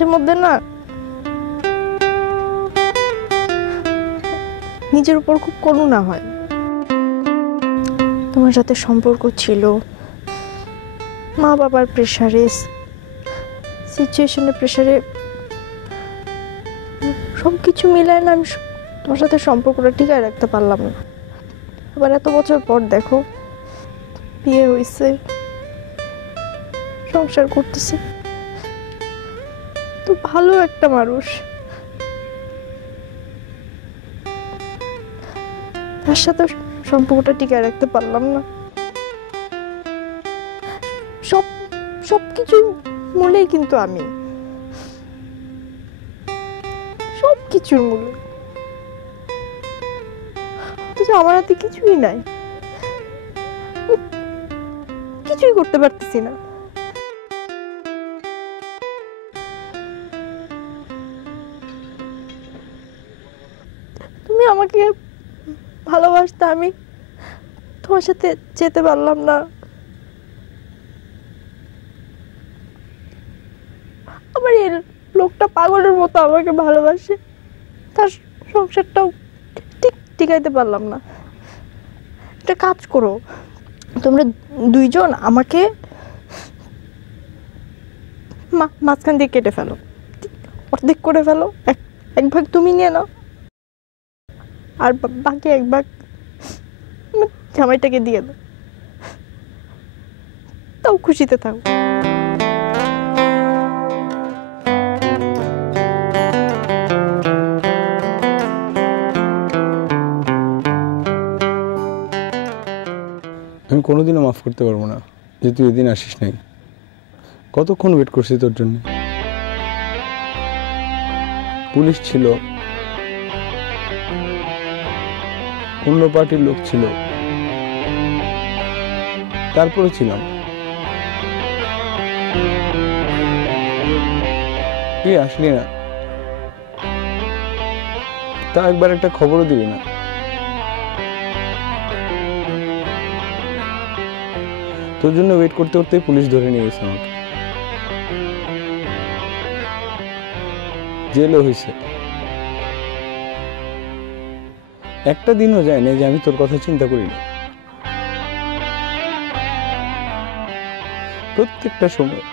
মাঝে মধ্যে না নিজের উপর খুব করুণা হয়। তোমার সাথে সম্পর্ক ছিল, মা বাবার প্রেশারে, সিচুয়েশনের প্রেশারে, সবকিছু মিলায় না আমি তোমার সাথে সম্পর্কটা টিকায় রাখতে পারলাম না। আবার এত বছর পর দেখো বিয়ে হয়েছে, সংসার করতেছি, তো ভালো একটা মানুষ, তার সাথে সম্পর্কটা টিকায় রাখতে পারলাম না। সবকিছু মূলেই কিন্তু আমি, সবকিছুর মূলে। অথচ আমার হাতে কিছুই নাই, কিছুই করতে পারতেছি না। তুমি আমাকে ভালোবাসতে, আমি তোমার সাথে যেতে পারলাম না। আবার এই লোকটা পাগলের মতো আমাকে ভালোবাসে, তার সংসারটাও ঠিক টিকাইতে পারলাম না। একটা কাজ করো, তোমরা দুইজন আমাকে মাঝখান দিয়ে কেটে ফেলো, অর্ধেক করে ফেলো, এক ভাগ তুমি নিয়ে নাও, আর বাকি এক ভাগ জামাইটাকে দিয়ে দাও, তাও খুশিতে থাকো। আমি কোনোদিনও মাফ করতে পারবো না যে তুই এদিন আসিস নাই। কতক্ষণ ওয়েট করছি তোর জন্য। পুলিশ ছিল, অন্য পার্টির লোক ছিল, তারপরে ছিলাম। তুই আসলি না, তা একবার একটা খবরও দিবি না। তোর জন্য ওয়েট করতে করতে পুলিশ ধরে নিয়ে গেছে আমাকে, জেলও হয়েছে। একটা দিনও যায় না যে আমি তোর কথা চিন্তা করি না। প্রত্যেকটা সময়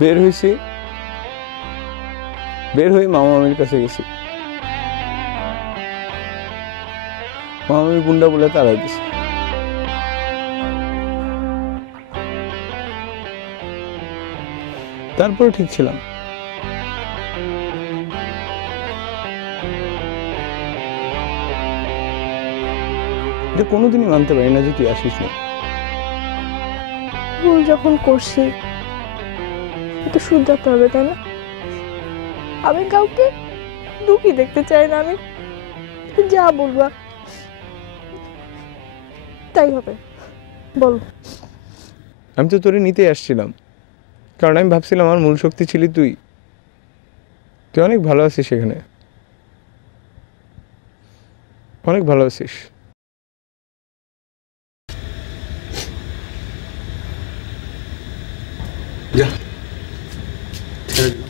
বের হয়ে মামা মামির কাছে গেছি, মামামি গুন্ডা বলে তাড়াই দিছে। তারপরে ঠিক ছিলাম। এটা কোনোদিনই মানতে পারি না যে তুই আসিস না। ভুল যখন করছি তো শুধরাতে হবে, তাই না? আমি কাউকে দুঃখী দেখতে চাই না, আমি যা বলবা তাই হবে, বলো। আমি তো তোরে নিতে আসছিলাম, কারণ আমি ভাবছিলাম আমার মূল শক্তি ছিলি তুই। তুই অনেক ভালো আছিস, সেখানে অনেক ভালো আছিস। যা ছেড়ে দিলাম।